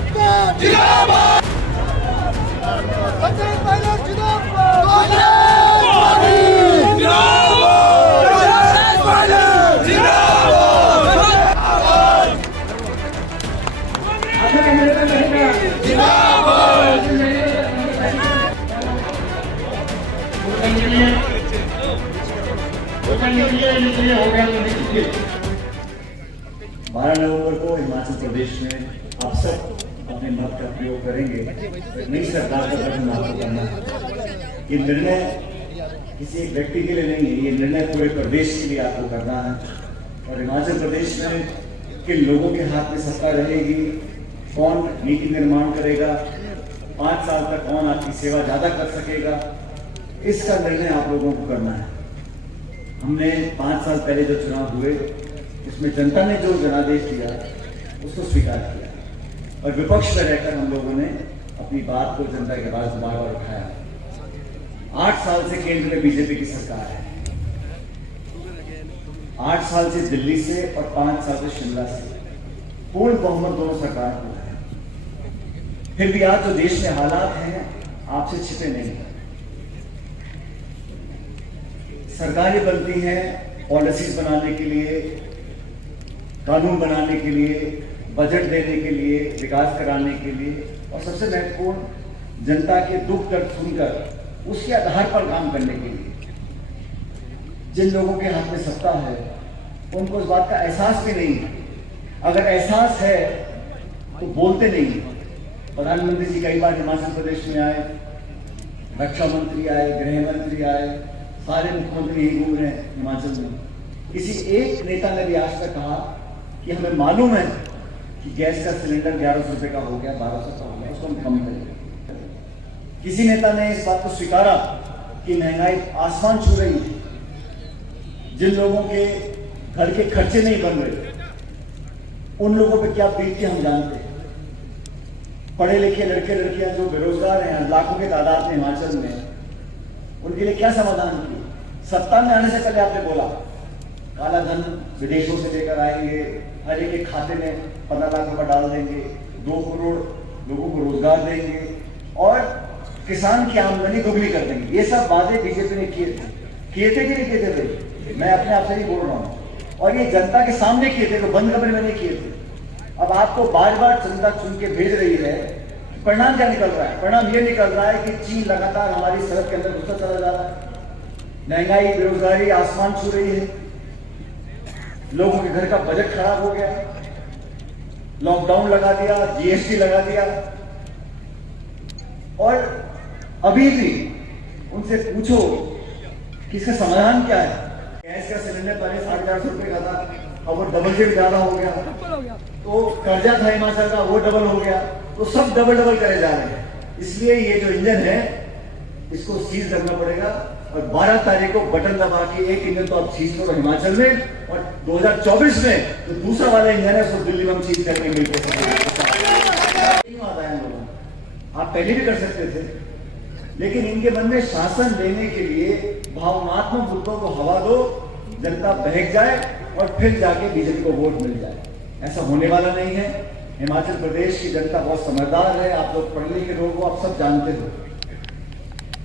जिंदाबाद जिंदाबाद पंचायत पायलट जिंदाबाद बारह नवंबर को हिमाचल प्रदेश में आप सब अपने मत का प्रयोग करेंगे। नई सरकार का गठन आपको करना है। ये निर्णय किसी एक व्यक्ति के लिए नहीं है, ये निर्णय पूरे प्रदेश के लिए आपको करना है। और हिमाचल प्रदेश में किन लोगों के हाथ में सत्ता रहेगी, कौन नीति निर्माण करेगा, 5 साल तक कौन आपकी सेवा ज्यादा कर सकेगा, इसका निर्णय आप लोगों को करना है। हमने 5 साल पहले जो चुनाव हुए उसमें जनता ने जो जनादेश दिया उसको स्वीकार किया और विपक्ष में रहकर हम लोगों ने अपनी बात को जनता के पास बार बार उठाया। 8 साल से केंद्र में बीजेपी की सरकार है, 8 साल से दिल्ली से और 5 साल से शिमला से पूर्ण बहुमत दोनों सरकार को है। फिर भी आज जो देश में हालात हैं आपसे छिपे नहीं है। सरकारें बनती हैं पॉलिसीज बनाने के लिए, कानून बनाने के लिए, बजट देने के लिए, विकास कराने के लिए और सबसे महत्वपूर्ण जनता के दुख दर्द सुनकर उसके आधार पर काम करने के लिए। जिन लोगों के हाथ में सत्ता है उनको इस बात का एहसास भी नहीं है। अगर एहसास है तो बोलते नहीं। प्रधानमंत्री जी कई बार हिमाचल प्रदेश में आए, रक्षा मंत्री आए, गृह मंत्री आए, सारे मुख्यमंत्री यही घूम रहे हैं हिमाचल में। किसी एक नेता ने भी आज तक कहा कि हमें मालूम है कि गैस का सिलेंडर 1100 रुपए का हो गया, 1200 का हो गया, उसको हम कम करेंगे। किसी नेता ने इस बात को स्वीकारा कि महंगाई आसमान छू रही है, जिन लोगों के घर के खर्चे नहीं बन रहे उन लोगों पे क्या बीतती हम जानते हैं। पढ़े लिखे लड़के लड़कियां जो बेरोजगार हैं लाखों के तादाद में हिमाचल में, उनके लिए क्या समाधान किए। सत्ता में आने से पहले आपने बोला काला धन विदेशों से लेकर आएंगे, हर एक के खाते में 15 लाख रुपए डाल देंगे, 2 करोड़ लोगों को रोजगार देंगे और किसान की आमदनी दोगुनी कर देंगे। ये सब वादे बीजेपी ने किए थे कि नहीं किए थे भाई, मैं अपने आप से ही बोल रहा हूँ। और ये जनता के सामने किए थे, तो बंद कमरे में नहीं किए थे। अब आपको बार बार जनता चुन के भेज रही है। परिणाम क्या निकल रहा है? परिणाम ये निकल रहा है कि चीन लगातार हमारी सरहद के अंदर घुसता चला जा रहा है, महंगाई बेरोजगारी आसमान छू रही है, लोगों के घर का बजट खराब हो गया, लॉकडाउन लगा दिया, जीएसटी लगा दिया। और अभी भी उनसे पूछो कि इसका समाधान क्या है। गैस का सिलेंडर पहले 450 रुपए का था, अब वो डबल से भी ज्यादा हो गया। तो कर्जा था हिमाचल का, वो डबल हो गया। तो सब डबल करे जा रहे हैं। इसलिए ये जो इंजन है इसको सीज करना पड़ेगा और 12 तारीख को बटन दबा के एक इंजन तो आप सीज करो हिमाचल में, और 2024 में जो दूसरा वाला इंजन है उसको दिल्ली में हम सीज करके मिलकर आप पहले भी कर सकते थे, लेकिन इनके मन में शासन देने के लिए भावनात्मक मुद्दों को हवा दो, जनता बहक जाए और फिर जाके बीजेपी को वोट मिल जाए। ऐसा होने वाला नहीं है। हिमाचल प्रदेश की जनता बहुत समझदार है, आप लोग पढ़े लिखे लोग हो, आप सब जानते हो।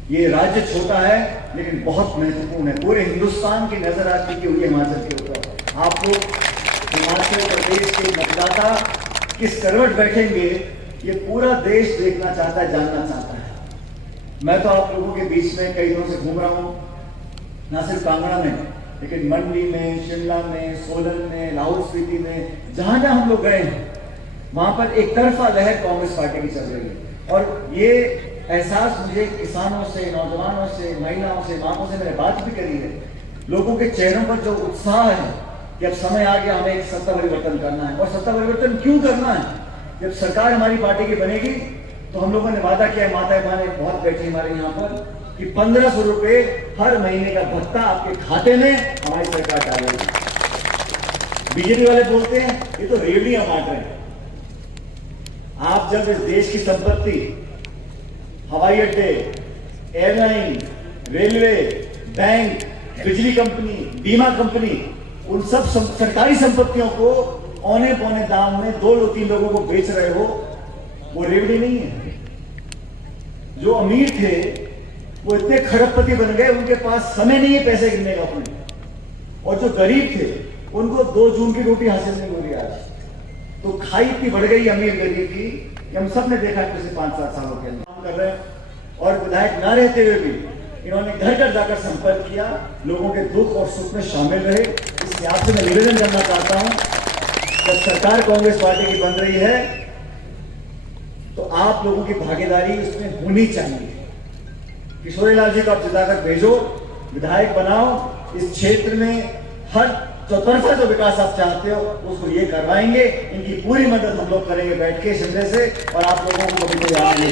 ये राज्य छोटा है लेकिन बहुत महत्वपूर्ण है। पूरे हिंदुस्तान की नजर आज टिकी हुई है हिमाचल के ऊपर। आपको हिमाचल प्रदेश के मतदाता किस करवट बैठेंगे ये पूरा देश देखना चाहता है, जानना चाहता है। मैं तो आप लोगों के बीच में कई दिनों से घूम रहा हूँ, ना सिर्फ कांगड़ा में लेकिन मंडी में, शिमला में, सोलन में, लाहौल स्पीति में, जहां जहां हम लोग गए हैं वहां पर एक तरफा लहर कांग्रेस पार्टी की चल रही है। और ये एहसास मुझे किसानों से, नौजवानों से, महिलाओं से, माताओं से मैंने बात भी करी है। लोगों के चेहरों पर जो उत्साह है कि अब समय आ गया, हमें एक सत्ता परिवर्तन करना है। और सत्ता परिवर्तन क्यों करना है? जब सरकार हमारी पार्टी की बनेगी तो हम लोगों ने वादा किया, माता बहनें बहुत बैठी हमारे यहाँ पर, कि 1500 रुपए हर महीने का भत्ता आपके खाते में हमारी सरकार डालेगी। बीजेपी वाले बोलते हैं ये तो रेवड़ियां बांट रहे हैं। आप जब इस देश की संपत्ति, हवाई अड्डे, एयरलाइन, रेलवे, बैंक, बिजली कंपनी, बीमा कंपनी, उन सब सरकारी संपत्तियों को औने पौने दाम में 2-3 लोगों को बेच रहे हो, वो रेवड़ी नहीं है। जो अमीर थे वो इतने खरबपति बन गए, उनके पास समय नहीं है पैसे गिनने का अपने, और जो गरीब थे उनको 2 जून की रोटी हासिल नहीं हो रही आज। तो खाई इतनी बढ़ गई अमीर गरीब की कि हम सब ने देखा पिछले 5-7 सालों के अंदर काम कर रहे हैं। और विधायक ना रहते हुए भी इन्होंने घर घर जाकर संपर्क किया, लोगों के दुख और सुख में शामिल रहे। इसलिए आपसे मैं निवेदन करना चाहता हूं, जब सरकार कांग्रेस पार्टी की बन रही है तो आप लोगों की भागीदारी उसमें होनी चाहिए। किशोरीलाल जी को आप जिताकर भेजो, विधायक बनाओ, इस क्षेत्र में हर चौतरफा जो विकास आप चाहते हो उसको ये करवाएंगे। इनकी पूरी मदद हम लोग करेंगे बैठ के शिमले से, और आप लोगों को कभी कोई आने नहीं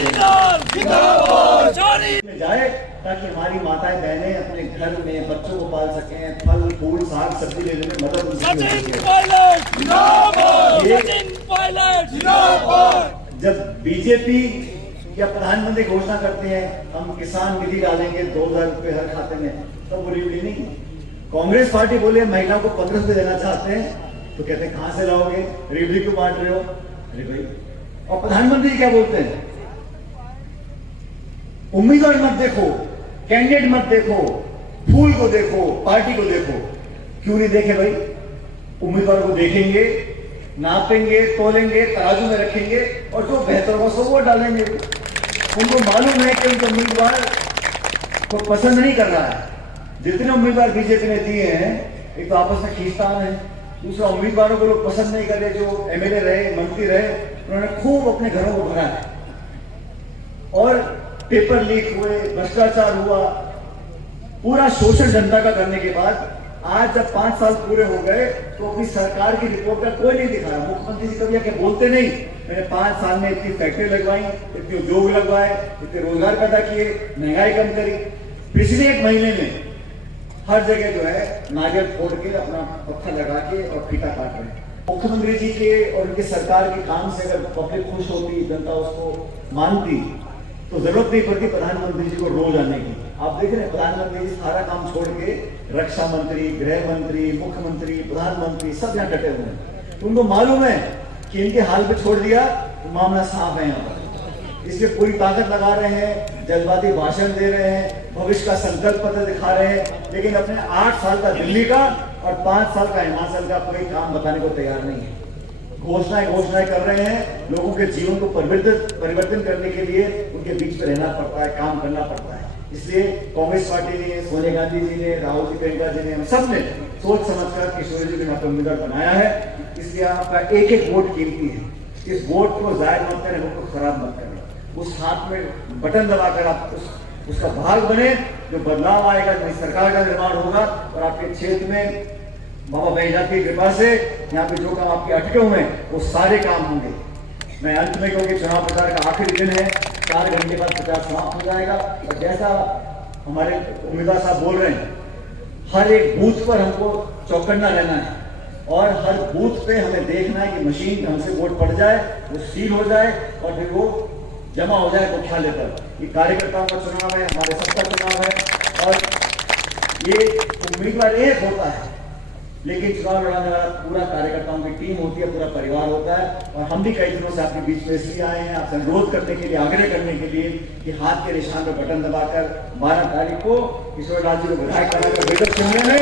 देंगे जाए, ताकि हमारी माताएं बहनें अपने घर में बच्चों को पाल सकें, फल फूल साग सब्जी लेने में मदद जब बीजेपी या प्रधानमंत्री घोषणा करते हैं हम किसान निधि डालेंगे 2000 रुपए हर खाते में, तो वो रेवड़ी नहीं। कांग्रेस पार्टी बोले महिलाओं को 15 रुपए देना चाहते हैं, तो कहते हैं कहां से लाओगे, रेवड़ी क्यों बांट रहे हो? अरे भाई, और प्रधानमंत्री क्या बोलते हैं, उम्मीदवार मत देखो, कैंडिडेट मत देखो, फूल को देखो, पार्टी को देखो। क्यों नहीं देखे भाई? उम्मीदवार को देखेंगे, नापेंगे, तोलेंगे, तराजू में रखेंगे, और जो बेहतर हो सो वो डालेंगे। उनको मालूम है कि उनका उम्मीदवार को पसंद नहीं कर रहा है। जितने उम्मीदवार बीजेपी ने दिए हैं, एक तो आपस में खींचतान है, दूसरा उम्मीदवारों को लोग पसंद नहीं कर रहे। जो एमएलए रहे, मंत्री रहे, उन्होंने खूब अपने घरों को भरा है, और पेपर लीक हुए, भ्रष्टाचार हुआ, पूरा शोषण जनता का करने के बाद आज जब 5 साल पूरे हो गए तो अपनी सरकार की रिपोर्ट का कोई नहीं दिखाया। मुख्यमंत्री जी कभी आके बोलते नहीं, मैंने 5 साल में इतनी फैक्ट्री लगवाई, इतने उद्योग लगवाए, इतने रोजगार पैदा किए, महंगाई कम करी। पिछले 1 महीने में हर जगह जो है नारियल फोड़ के अपना पत्थर लगा के और फीता काट रहे हैं। मुख्यमंत्री जी के और उनकी सरकार के काम से अगर पब्लिक खुश होती, जनता उसको मानती, तो जरूरत नहीं पड़ती प्रधानमंत्री जी को रोज आने की। आप देख रहे हैं प्रधानमंत्री जी सारा काम छोड़ के रक्षा मंत्री, गृह मंत्री, मुख्यमंत्री, प्रधानमंत्री सब यहाँ डटे हुए हैं। उनको मालूम है कि इनके हाल पे छोड़ दिया तो मामला साफ है यहाँ पर, इसलिए पूरी ताकत लगा रहे हैं, जज्बाती भाषण दे रहे हैं, भविष्य का संकल्प पत्र दिखा रहे हैं, लेकिन अपने 8 साल का दिल्ली का और 5 साल का हिमाचल का कोई काम बताने को तैयार नहीं है। घोषणाएं कर रहे हैं, लोगों के जीवन को परिवर्तन करने के लिए उनके बीच में रहना पड़ता है, काम करना पड़ता है। इसलिए कांग्रेस पार्टी ने, सोनिया गांधी जी ने, राहुल जी, प्रियंका जी ने, हम सब ने सोच समझकर किशोरी जी को यहाँ पर उम्मीदवार बनाया है। इसलिए आपका एक वोट कीमती है। इस वोट को जाहिर मत करें, वोट को खराब मत करें। उस हाथ में बटन दबाकर आप उसका भाग बने, जो बदलाव आएगा, नई सरकार का निर्माण होगा, और आपके क्षेत्र में बाबा बैजनाथ की कृपा से यहाँ पे जो काम आपके अटके हुए हैं वो सारे काम होंगे। मैं अंत में, क्योंकि चुनाव प्रचार का आखिरी दिन है, 4 घंटे बाद प्रचार समाप्त हो जाएगा, और जैसा हमारे उम्मीदवार साहब बोल रहे हैं, हर एक बूथ पर हमको चौकन्ना रहना है, और हर बूथ पे हमें देखना है कि मशीन ढंग से वोट पड़ जाए, वो सील हो जाए, और फिर वो जमा हो जाए मुख्यालय पर। ये कार्यकर्ताओं का चुनाव है, हमारे सबका चुनाव है, और ये उम्मीदवार एक होता है, लेकिन चुनाव लड़ाने वाला पूरा कार्यकर्ताओं की टीम होती है, पूरा परिवार होता है। और हम भी कई दिनों से आपके बीच में इसलिए आए हैं, आपसे अनुरोध करने के लिए, आग्रह करने के लिए कि हाथ के निशान पर बटन दबाकर 12 तारीख को किशोरीलाल जी को विधायक बनाकर बेहतर चुनने में